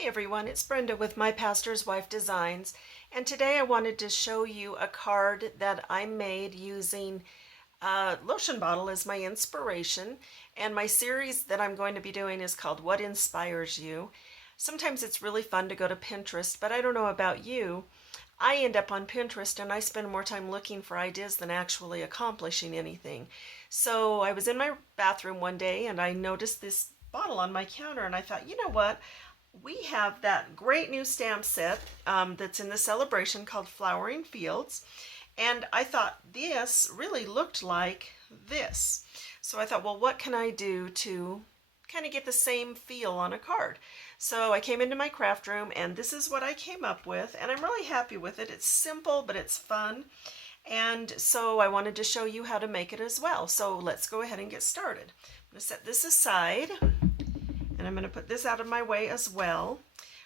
Hi everyone, it's Brenda with My Pastor's Wife Designs, and today I wanted to show you a card that I made using a lotion bottle as my inspiration, and my series that I'm going to be doing is called What Inspires You. Sometimes it's really fun to go to Pinterest, but I don't know about you. I end up on Pinterest and I spend more time looking for ideas than actually accomplishing anything. So I was in my bathroom one day and I noticed this bottle on my counter and I thought, you know what? We have that great new stamp set that's in the celebration called Flowering Fields. And I thought this really looked like this. So I thought, well, what can I do to kind of get the same feel on a card? So I came into my craft room and this is what I came up with, and I'm really happy with it. It's simple, but it's fun. And so I wanted to show you how to make it as well. So let's go ahead and get started. I'm going to set this aside. And I'm going to put this out of my way as well.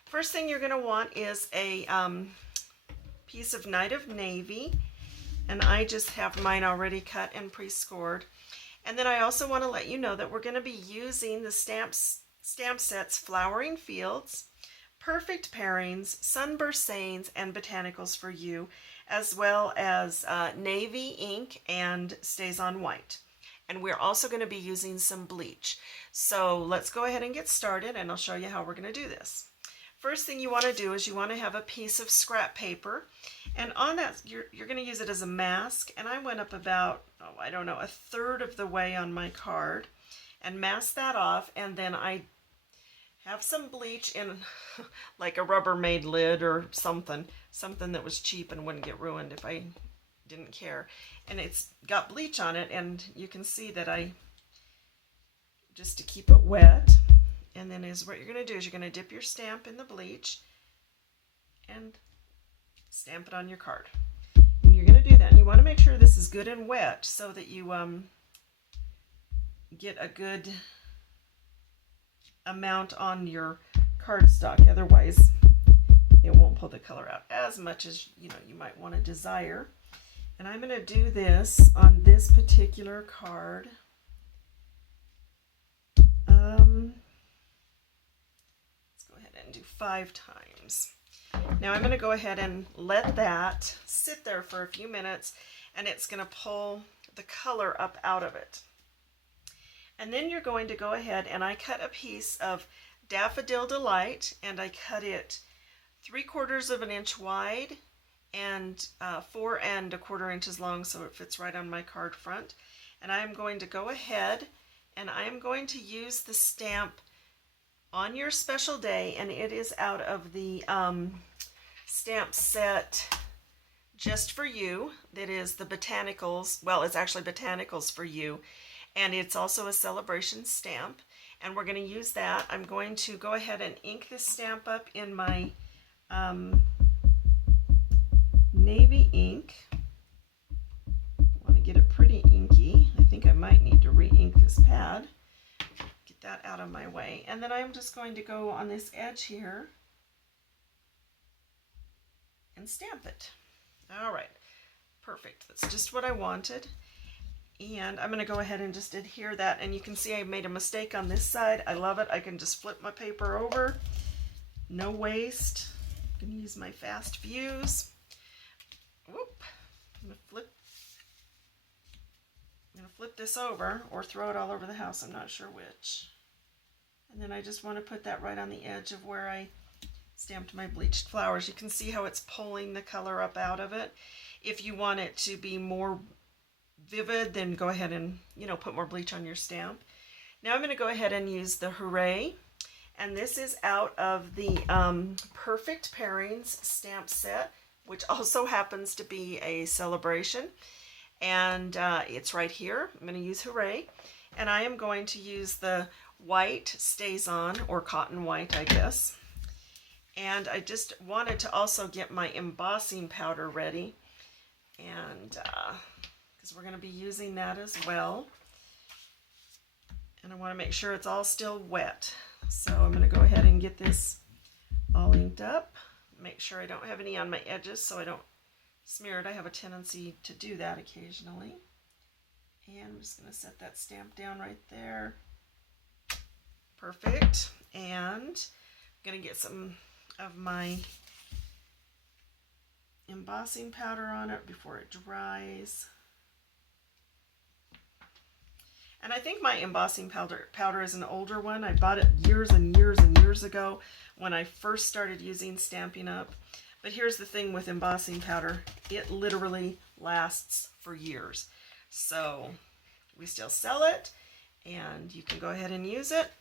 First thing you're going to want is a piece of Night of Navy. And I just have mine already cut and pre-scored. And then I also want to let you know that we're going to be using the stamp sets Flowering Fields, Perfect Pairings, Sunburst Sayings, and Botanicals for You, as well as Navy ink and Stays on White. And we're also going to be using some bleach. So let's go ahead and get started and I'll show you how we're going to do this. First thing you want to do is you want to have a piece of scrap paper, and on that you're going to use it as a mask, and I went up about, I don't know, a third of the way on my card and masked that off, and then I have some bleach in like a Rubbermaid lid or something that was cheap and wouldn't get ruined if I didn't care, and it's got bleach on it, and you can see that I just to keep it wet. And then what you're going to do is you're going to dip your stamp in the bleach and stamp it on your card, and you're going to do that, and you want to make sure this is good and wet so that you get a good amount on your cardstock. Otherwise it won't pull the color out as much as you might want to desire. And I'm going to do this on this particular card. Let's go ahead and do 5 times. Now I'm going to go ahead and let that sit there for a few minutes, and it's going to pull the color up out of it. And then you're going to go ahead, and I cut a piece of Daffodil Delight, and I cut it 3/4 of an inch wide and 4 1/4 inches long, so it fits right on my card front. And I am going to go ahead and I am going to use the stamp On Your Special Day, and it is out of the stamp set Just for You. That is the Botanicals. Well, it's actually Botanicals for You, and it's also a celebration stamp, and we're going to use that. I'm going to go ahead and ink this stamp up in my navy ink. I want to get it pretty inky. I think I might need to re-ink this pad. Get that out of my way. And then I'm just going to go on this edge here and stamp it. All right, perfect. That's just what I wanted. And I'm going to go ahead and just adhere that. And you can see I made a mistake on this side. I love it. I can just flip my paper over. No waste. I'm going to use my fast fuse. Whoop. I'm going to flip this over or throw it all over the house. I'm not sure which. And then I just want to put that right on the edge of where I stamped my bleached flowers. You can see how it's pulling the color up out of it. If you want it to be more vivid, then go ahead and put more bleach on your stamp. Now I'm going to go ahead and use the Hooray, and this is out of the Perfect Pairings stamp set, which also happens to be a celebration, and it's right here. I'm going to use Hooray, and I am going to use the white Stays On, or cotton white, I guess. And I just wanted to also get my embossing powder ready, and because we're going to be using that as well, and I want to make sure it's all still wet. So I'm going to go ahead and get this all inked up. Make sure I don't have any on my edges so I don't smear it. I have a tendency to do that occasionally. And I'm just going to set that stamp down right there. Perfect. And going to get some of my embossing powder on it before it dries. And I think my embossing powder is an older one. I bought it years and years and years ago when I first started using Stampin' Up. But here's the thing with embossing powder. It literally lasts for years. So we still sell it, and you can go ahead and use it.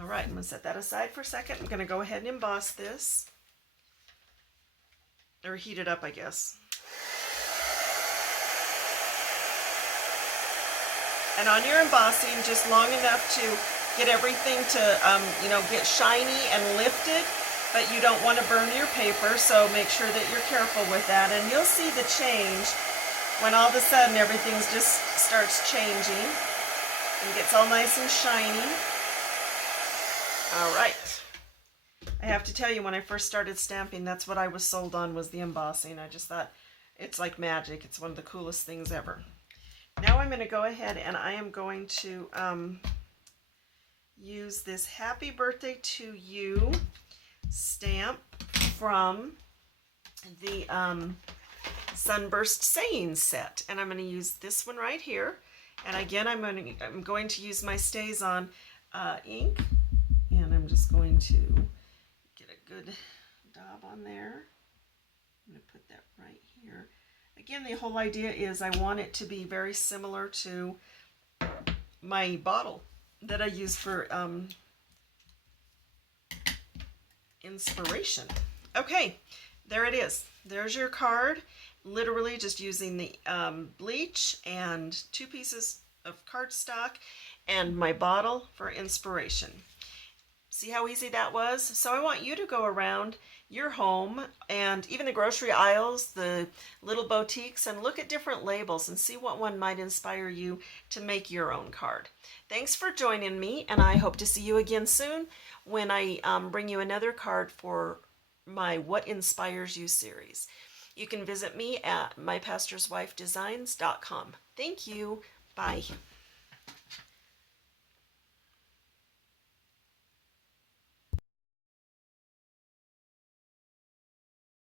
All right, I'm going to set that aside for a second. I'm going to go ahead and emboss this. Or heat it up, I guess. And on your embossing, just long enough to get everything to, get shiny and lifted, but you don't want to burn your paper, so make sure that you're careful with that. And you'll see the change when all of a sudden everything just starts changing and gets all nice and shiny. All right. I have to tell you, when I first started stamping, that's what I was sold on, was the embossing. I just thought it's like magic. It's one of the coolest things ever. Now I'm going to go ahead and I am going to use this Happy Birthday to You stamp from the Sunburst Sayings set. And I'm going to use this one right here. And again, I'm going to use my StazOn ink. And I'm just going to get a good daub on there. I'm going to put that right here. Again, the whole idea is I want it to be very similar to my bottle that I use for inspiration. Okay, there it is. There's your card. Literally just using the bleach and 2 pieces of cardstock and my bottle for inspiration. See how easy that was? So I want you to go around your home and even the grocery aisles, the little boutiques, and look at different labels and see what one might inspire you to make your own card. Thanks for joining me, and I hope to see you again soon when I bring you another card for my What Inspires You series. You can visit me at mypastorswifedesigns.com. Thank you. Bye.